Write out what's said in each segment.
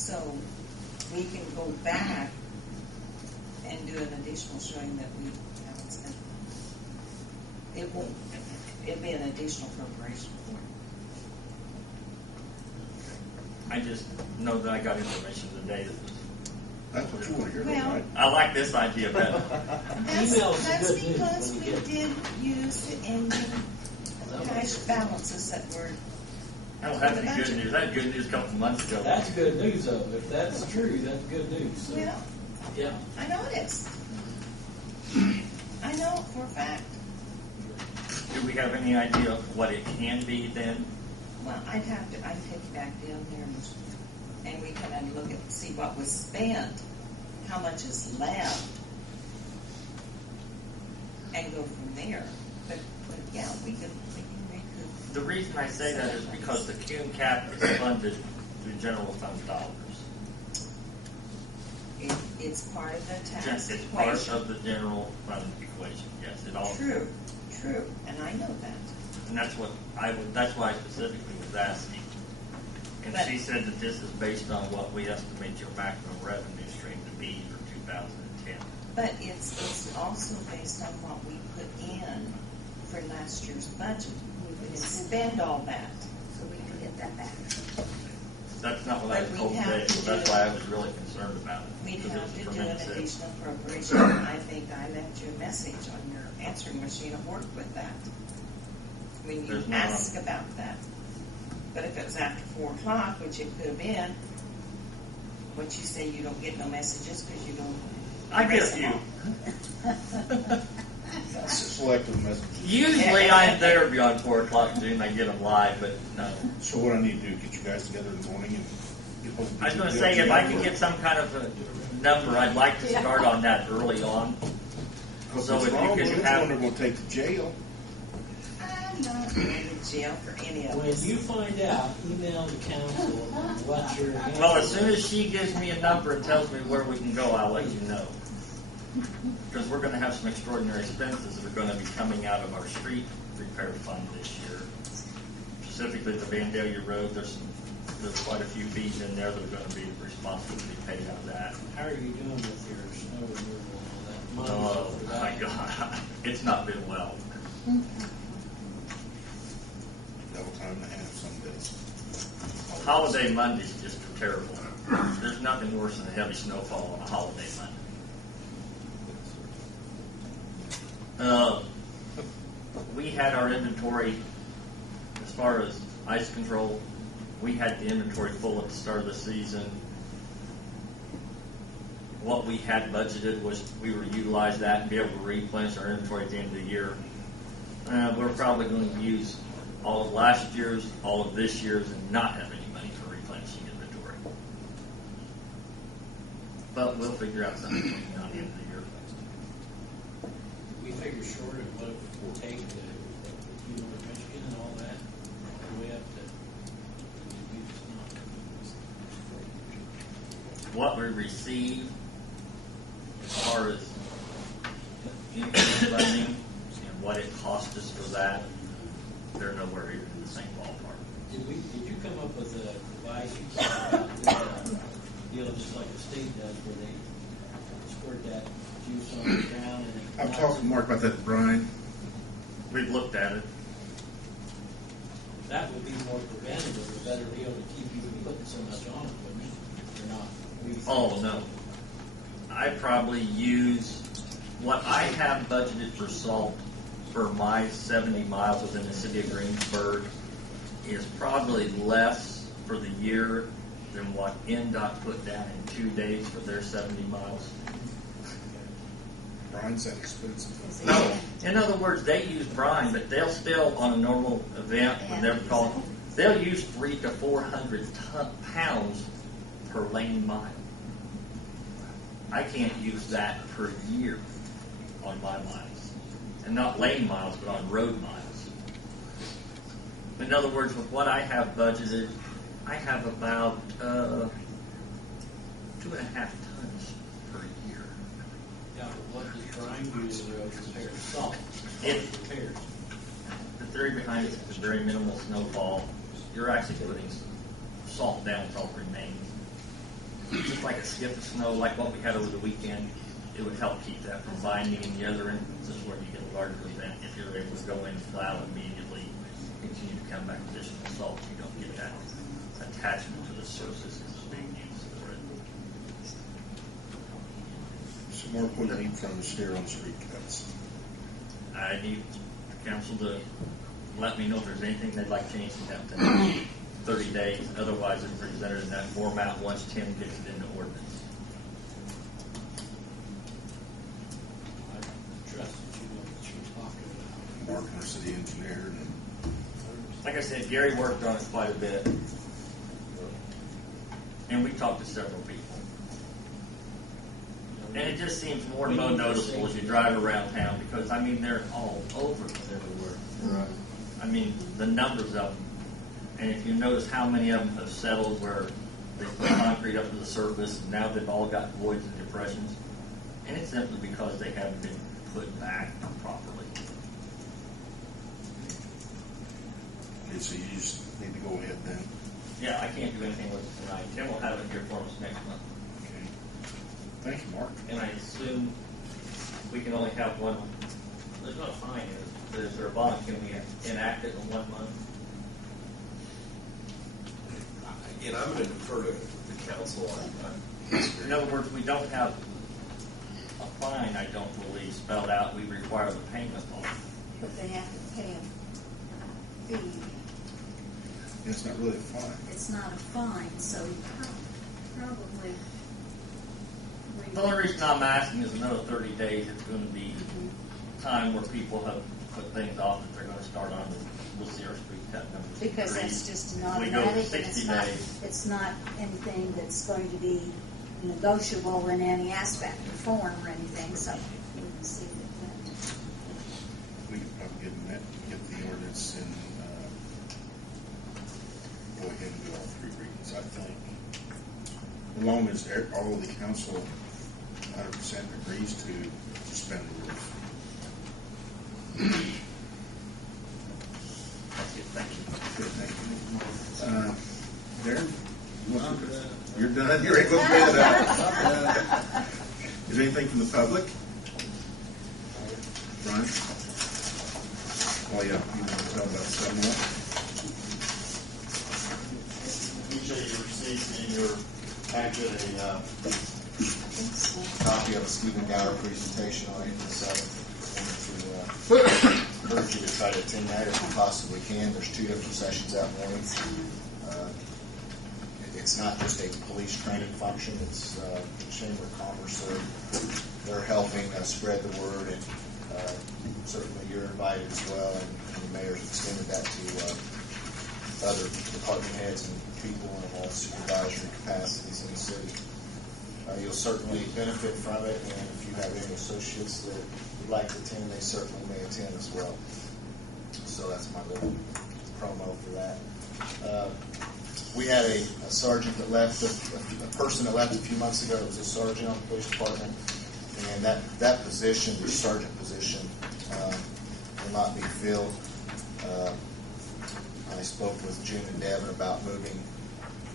So we can go back and do an additional showing that we haven't spent. It won't, it'd be an additional appropriation for it. I just know that I got information today that That's what you want to hear, Well, right? I like this idea better. That's because we did use the ending cash balances that were. I don't have any good news. I had good news a couple months ago. That's good news, though. If that's true, that's good news. So, Well, yeah. I know it is. I know it for a fact. Do we have any idea of what it can be then? Well, I'd take you back down there and we can look at, see what was spent, how much is left, and go from there. But yeah, we could recoup. The reason I say that is because the Kuhn cap is funded through general fund dollars. It's part of the tax It's equation. part of the general fund equation. Yes, it all. True, and I know that. And that's what that's why I specifically was asking. And But- she said that this is based on what we estimate your maximum revenue stream to be for 2010. But it's also based on what we put in for last year's budget. We didn't spend all that. So we can get that back. That's not what I was But told we'd have today, to so that's do- why I was really concerned about it. We'd because it have was to do an tremendous. additional appropriation. I think I left you a message on your answering machine at work with that. When you There's no- ask about that. But if it was after 4 o'clock, which it could have been, what you say you don't get no messages because you don't. I get a erase them few. all. Selective messages. Usually I'm there beyond 4 o'clock Zoom. I get them live, but no. So what I need to do, get you guys together in the morning and get both. I was going to say, if I can get some kind of a number, I'd like to start on that early on. Because So what's if you wrong could with this have- one, they're going to take to jail. I'm not going to jail for any of When this. you find out, email the council what your answer Well, as soon as she gives me a number and tells me where we can go, I'll let you know. Because we're going to have some extraordinary expenses that are going to be coming out of our street repair fund this year. Specifically, the Vandalia Road, there's quite a few fees in there that are going to be responsible to be paid out of that. How are you doing with your snow removal and all that? Oh, Money for my that? God. It's not been well. Double time and a half some days. Holiday Monday's just terrible. There's nothing worse than a heavy snowfall on a holiday Monday. We had our inventory, as far as ice control, we had the inventory full at the start of the season. What we had budgeted was we would utilize that and be able to replenish our inventory at the end of the year. We're probably going to use all of last year's, all of this year's, and not have any money for replenishing inventory. But we'll figure out something between now and the end of the year. We figure short of what it will take to you know, Michigan and all that. We have to. We just not. What we receive as far as income funding and what it cost us for that, they're nowhere even in the same ballpark. Did you come up with a device you talked about, deal just like the state does, where they squirt that juice on the ground and it I've talked to Mark about that, Brian. We've looked at it. That would be more preventative, a better deal to keep you from putting so much on it, wouldn't it? Or not? What do you think? Oh, no. I probably use what I have budgeted for salt for my 70 miles within the city of Greensburg is probably less for the year than what NDOT put down in 2 days for their 70 miles. Brian's that expensive. No, in other words, they use brine, but they'll still, on a normal event, when they're called, they'll use 300 to 400 pounds per lane mile. I can't use that per year on my miles. And not lane miles, but on road miles. In other words, with what I have budgeted, I have about 2.5 tons per year. Yeah, but what does brine do to the road compared to salt? It- Repairs. The theory behind it is very minimal snowfall. You're actually putting salt down, salt remains. just like a skip of snow, like what we had over the weekend, it would help keep that from binding in the other end. This is where you get a larger event. If you're able to go in and plow immediately, continue to come back with additional salt, you don't get that attachment to the surface that's being used for it. So Mark, what do you need from us here on street cuts? I need the council to let me know if there's anything they'd like changed in that 30 days. Otherwise, it's presented in that format once Tim gets it into ordinance. I trust that you know what you're talking about. Mark and our city engineer, and Like I said, Gary worked on it quite a bit. And we talked to several people. And it just seems more and more noticeable as you drive around town because, I mean, they're all over everywhere. Right. I mean, the numbers of them. And if you notice how many of them have settled where they put concrete up to the surface and now they've all got voids and depressions. And it's simply because they haven't been put back properly. okay, so you just need to go ahead then. Yeah, I can't do anything with it tonight. Tim will have it here for us next month. Okay. Thank you, Mark. And I assume we can only have one. There's not a fine. Is there a bond? Can we enact it in 1 month? Again, I'm going to defer to the council on In other words, we don't have a fine, I don't believe, spelled out. We require the payment on it. But they have to pay a fee. It's not really a fine. It's not a fine, so you probably. The only reason I'm asking is another 30 days, it's going to be time where people have put things off that they're going to start on. We'll see our street cut numbers. Because that's just an We go automatic, 60 and days. it's not anything that's going to be negotiable in any aspect or form or anything, so we can see that. We could probably get the ordinance and go ahead and do all 3 readings, I think. As long as all of the council 100% agrees to suspend the rules. That's it, thank you. Good, thank you. Darren? You're done? You're able to get it out? Is there anything from the public? Brian? Oh, yeah, you want to tell about someone? Usually you received in your packet a copy of a Stephen Gower presentation on April 7th. I wanted to encourage you to try to attend that if you possibly can. There's 2 different sessions that morning. It's not just a police training function. It's the Chamber of Commerce. They're helping spread the word, and certainly you're invited as well, and the mayor's extended that to other department heads and people in all supervisory capacities in the city. You'll certainly benefit from it, and if you have any associates that would like to attend, they certainly may attend as well. So that's my little promo for that. We had a sergeant that left, a person that left a few months ago. It was a sergeant on the police department, and that position, the sergeant position, will not be filled. I spoke with June and Devin about moving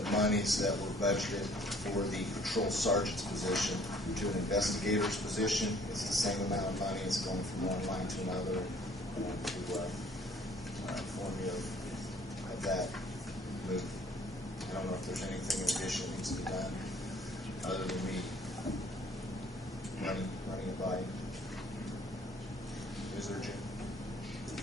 the monies that were budgeted for the patrol sergeant's position to an investigator's position. It's the same amount of money. It's going from one line to another, to inform you of that move. I don't know if there's anything in addition that needs to be done other than me running it by you. Is there, Jim?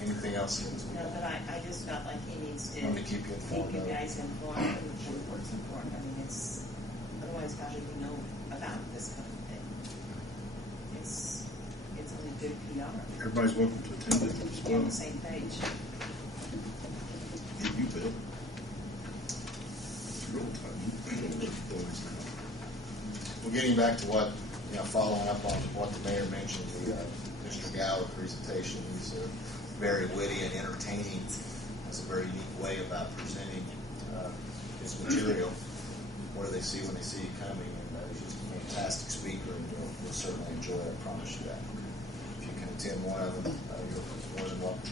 Anything else that needs to be No, done? but I just felt like he needs to Want me to keep you informed keep of you it? guys informed and the report's informed. I mean, it's, otherwise how do we know about this kind of thing? It's only good PR. Everybody's welcome to attend it as Be well. on the same page. You bet. It's real time. You know those boys now. Well, getting back to what, following up on what the mayor mentioned, the Mr. Gower presentation, he's very witty and entertaining. Has a very unique way about presenting his material. What do they see when they see you coming? And he's just a fantastic speaker, and you'll certainly enjoy it. I promise you that. If you can attend one of them, you're more than welcome.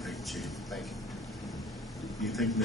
Thank you, Chief. Thank you. You think the